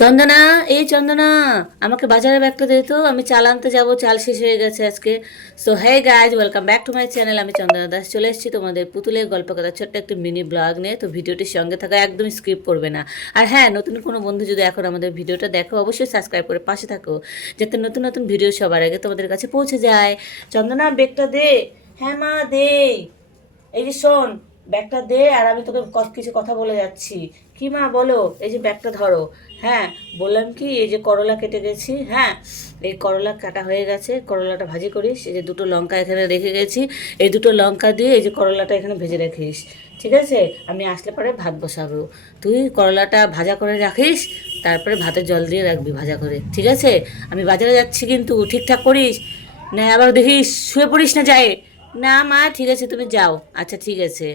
চন্দনা, এই চন্দনা, আমাকে বাজারে ব্যাগটা দে তো, আমি চাল আনতে যাবো, চাল শেষ হয়ে গেছে আজকে। So hey guys, welcome back to my channel. আমি চন্দনা দাস চলে এসেছি তোমাদের পুতুলের গল্প কথা ছোট্ট একটা মিনি ব্লগ নিয়ে। তো ভিডিওটির সঙ্গে থাকা একদম স্কিপ করবে না। আর হ্যাঁ, নতুন কোনো বন্ধু যদি এখন আমাদের ভিডিওটা দেখো, অবশ্যই সাবস্ক্রাইব করে পাশে থাকো, যাতে নতুন নতুন ভিডিও সবার আগে তোমাদের কাছে পৌঁছে যায়। চন্দনা, ব্যাগটা দে। হ্যাঁ মা, দে। এই যে শোন, ব্যাগটা দে, আর আমি তোকে কিছু কথা বলে যাচ্ছি। কি মা, বলো। এই যে ব্যাগটা ধরো। হ্যাঁ, বললাম কি, এই যে করলা কেটে গেছি। হ্যাঁ, এই করলা কাটা হয়ে গেছে, করলাটা ভাজি করিস। এই যে দুটো লঙ্কা এখানে রেখে গেছি, এই দুটো লঙ্কা দিয়ে এই যে করলাটা এখানে ভেজে রাখিস। ঠিক আছে, আমি আসলে পরে ভাত বসাবো। তুই করলাটা ভাজা করে রাখিস, তারপরে ভাতে জল দিয়ে রাখবি ভাজা করে। ঠিক আছে, আমি বাজারে যাচ্ছি, কিন্তু ঠিকঠাক করিস না, আবার দেখিস শুয়ে পড়িস না যায়। না মা, ঠিক আছে, তুমি যাও। আচ্ছা ঠিক আছে,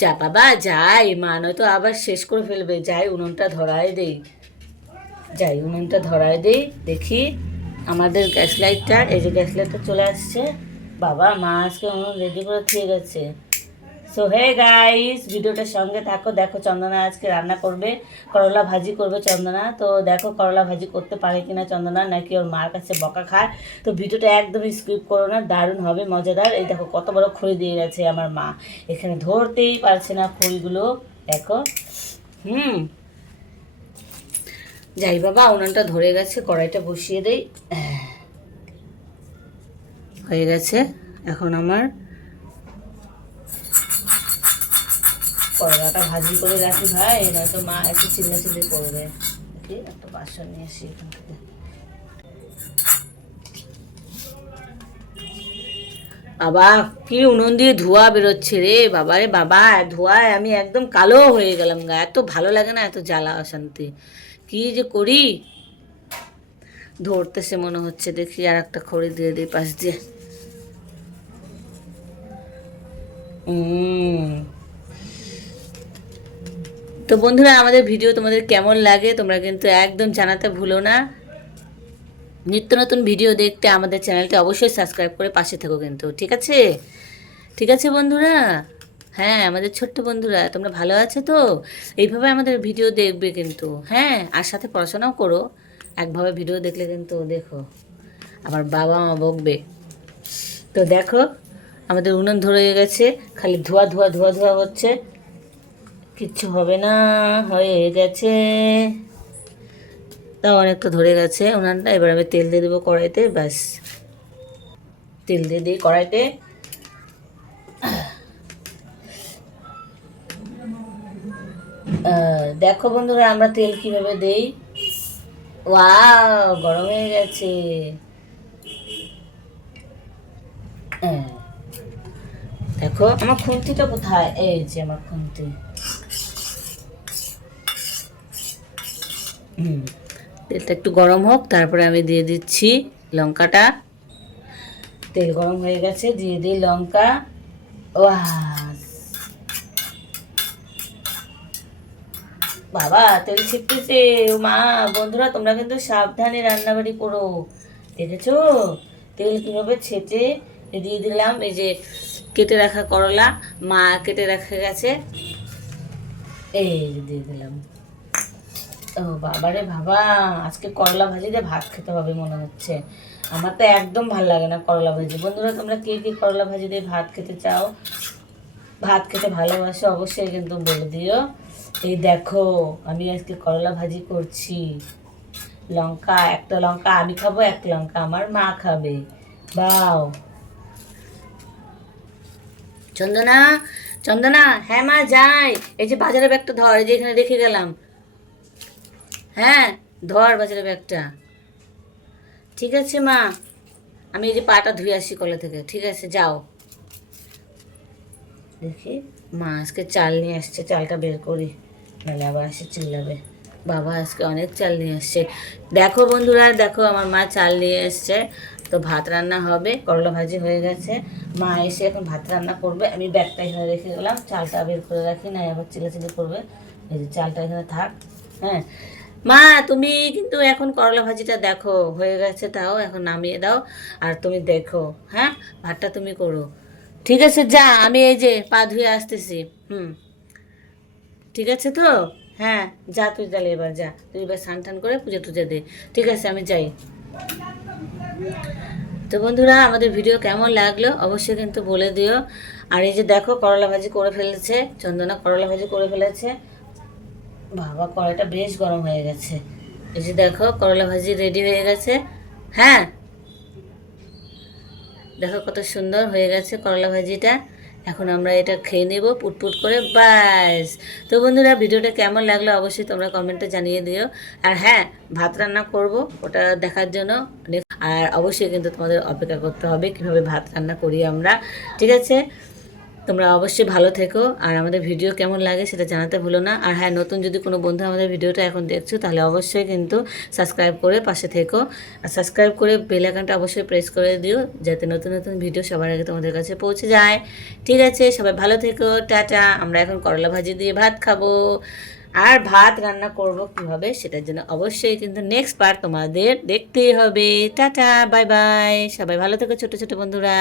যা বাবা যাই, মা নয়তো আবার শেষ করে ফেলবে। যাই, উনুনটা ধরায় দেই। যাই, উনুনটা ধরায় দেই। দেখি আমাদের গ্যাস লাইটটা, এই যে গ্যাস লাইটটা চলে আসছে। বাবা, মা আজকে উনুন রেডি করে দিয়ে গেছে। সো হে গাইস, ভিডিওটার সঙ্গে থাকো। দেখো চন্দনা আজকে রান্না করবে, করলা ভাজি করবে চন্দনা। তো দেখো করলা ভাজি করতে পারে কিনা চন্দনা, নাকি ওর মার কাছে বকা খায়। তো ভিডিওটা একদম স্কিপ করো না, দারুণ হবে, মজাদার। এই দেখো কত বড় খড়ি দিয়ে গেছে আমার মা, এখানে ধরতেই পারছে না খড়িগুলো। দেখো। হুম, যাই বাবা, উনানটা ধরে গেছে, কড়াইটা বসিয়ে দেই। হয়ে গেছে। এখন আমার করলাটা ভাজি করে রাখি ভাই, নয়তো মা একটু চিল্লাচিল্লি করবে। দেখি একটা বাসন নিয়ে আসি এখান থেকে। বাবা, কি উনুন দিয়ে ধোঁয়া বেরোচ্ছে রে বাবা, রে বাবা, ধোঁয়ায় আমি একদম কালো হয়ে গেলাম গা। এত ভালো লাগে না, এত জ্বালা অশান্তি, কি যে করি। ধরতেছে মনে হচ্ছে, দেখি আর একটা খড়ি দিয়ে দিই পাশ দিয়ে। তো বন্ধুরা, আমাদের ভিডিও তোমাদের কেমন লাগে তোমরা কিন্তু একদম জানাতে ভুলো না। নিত্য নতুন ভিডিও দেখতে আমাদের চ্যানেলটি অবশ্যই সাবস্ক্রাইব করে পাশে থেকো কিন্তু, ঠিক আছে? ঠিক আছে বন্ধুরা। হ্যাঁ, আমাদের ছোট্ট বন্ধুরা, তোমরা ভালো আছো তো? এইভাবে আমাদের ভিডিও দেখবে কিন্তু, হ্যাঁ, আর সাথে পড়াশোনাও করো। একভাবে ভিডিও দেখলে কিন্তু দেখো আমার বাবা মা বকবে। তো দেখো, আমাদের উনুন ধরে গেছে, খালি ধোয়া ধোয়া ধোয়া ধোয়া হচ্ছে, কিচ্ছু হবে না, হয়ে গেছে। তাও অনেকটা ধরে গেছে উনানটা। এবার আমি তেল দিয়ে দেবো কড়াইতে, ব্যাস। তেল দিয়ে দিই কড়াইতে। দেখো বন্ধুরা, আমরা তেল কিভাবে দেই। ওয়াও, গরম হয়ে গেছে। হ্যাঁ, দেখো আমার খুন্তিটা কোথায়, এই যে আমার খুন্তি। তেলটা একটু গরম হোক, তারপরে আমি দিয়ে দিচ্ছি লঙ্কাটা। তেল গরম হয়ে গেছে, দিয়ে দিই লঙ্কা। ওয়াহ, বাবা তেল ছিটতেছে। ও মা, বন্ধুরা তোমরা কিন্তু সাবধানে রান্নাবাড়ি করো। দেখেছো তেল কিভাবে ছেটে দিয়ে দিলাম। এই যে কেটে রাখা করলা, মা কেটে রাখা গেছে, এই যে দিয়ে দিলাম। ও বাবারে বাবা, আজকে করলা ভাজি দিয়ে ভাত খেতে হবে মনে হচ্ছে। আমার তো একদম ভাল লাগে না করলা ভাজি। বন্ধুরা, তোমরা কে কে করলা ভাজি দিয়ে ভাত খেতে চাও, ভাত খেতে ভালোবাসো, অবশ্যই কিন্তু বলে দিও। এই দেখো, আমি আজকে করলা ভাজি করছি। লঙ্কা, একটা লঙ্কা আমি খাবো, একটা লঙ্কা আমার মা খাবে। বাও। চন্দনা, চন্দনা, হ্যাঁ মা যাই। এই যে বাজারের ব্যাগটা ধর, এই যে এখানে রেখে গেলাম। হ্যাঁ, ধর বাজারের ব্যাগটা। ঠিক আছে মা, আমি এই যে পাটা ধুয়ে আসি কলে থেকে। ঠিক আছে, যাও। দেখি, মা আজকে চাল নিয়ে আসছে, চালটা বের করি, নাহলে আবার এসে চিল্লাবে। বাবা আজকে অনেক চাল নিয়ে আসছে। দেখো বন্ধুরা, দেখো আমার মা চাল নিয়ে এসছে। তো ভাত রান্না হবে, করলা ভাজি হয়ে গেছে, মা এসে এখন ভাত রান্না করবে। আমি ব্যাগটা এখানে রেখে গেলাম, চালটা বের করে রাখি, না আবার চিল্লাচিল্লি করবে। এই যে চালটা এখানে থাক। হ্যাঁ মা, তুমি কিন্তু এখন করলা ভাজিটা দেখো হয়ে গেছে, তাও এখন নামিয়ে দাও। আর তুমি দেখো, হ্যাঁ, ভাতটা তুমি করো। ঠিক আছে, যা, আমি এই যে পা ধুয়ে আসতেছি। হুম, ঠিক আছে তো? হ্যাঁ যা তুই তাহলে এবার যা, তুই এবার স্নান টান করে পুজো টুজো দে। ঠিক আছে আমি যাই। তো বন্ধুরা আমাদের ভিডিও কেমন লাগলো অবশ্যই কিন্তু বলে দিও। আর এই যে দেখো করলা ভাজি করে ফেলেছে, চন্দনা করলা ভাজি করে ফেলেছে। বাবা কড়াইটা বেশ গরম হয়ে গেছে। এই যে দেখো করলা ভাজি রেডি হয়ে গেছে। হ্যাঁ দেখো কত সুন্দর হয়ে গেছে করলা ভাজিটা। এখন আমরা এটা খেয়ে নেব পুটপুট করে, ব্যাস। তো বন্ধুরা ভিডিওটা কেমন লাগলো অবশ্যই তোমরা কমেন্টে জানিয়ে দিও। আর হ্যাঁ ভাত রান্না করব ওটা দেখার জন্য, আর অবশ্যই কিন্তু তোমাদের অপেক্ষা করতে হবে কীভাবে ভাত রান্না করি আমরা। ঠিক আছে, তোমরা অবশ্যই ভালো থেকো, আর আমাদের ভিডিও কেমন লাগে সেটা জানাতে ভুলো না। আর হ্যাঁ নতুন যদি কোনো বন্ধু আমাদের ভিডিওটা এখন দেখছো তাহলে অবশ্যই কিন্তু সাবস্ক্রাইব করে পাশে থেকো, আর সাবস্ক্রাইব করে বেল আইকনটা অবশ্যই প্রেস করে দিও যাতে নতুন নতুন ভিডিও সবার আগে তোমাদের কাছে পৌঁছে যায়। ঠিক আছে, সবাই ভালো থেকো, টাটা। আমরা এখন করলা ভাজি দিয়ে ভাত খাবো, আর ভাত রান্না করব কীভাবে সেটার জন্য অবশ্যই কিন্তু নেক্সট পার্ট তোমাদের দেখতেই হবে। টাটা, বাই বাই, সবাই ভালো থেকো ছোটো ছোটো বন্ধুরা।